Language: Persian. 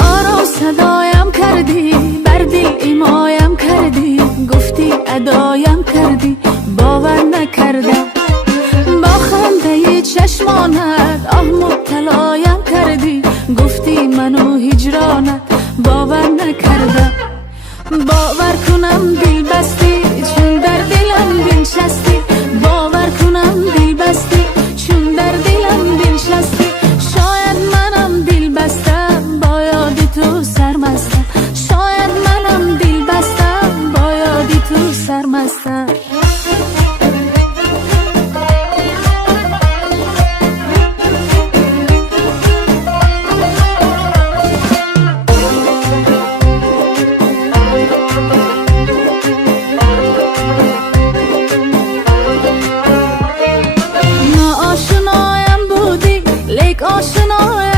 آرام صدایم کردی، بر دل ایمایم کردی، گفتی ادایم کردی، باور نکردم. با خنده چشمانت آه مبتلایم کردی، گفتی منو هجرانت باور نکردم. باور کنم دل بستی چون در دلم بنشستی، باور کنم دل بستی چون در دلم بنشستی. شاید منم دل بستم با یاد تو سرمستم، شاید منم دل بستم با یاد تو سرمستم. آشنایم بودی لیک آشنایم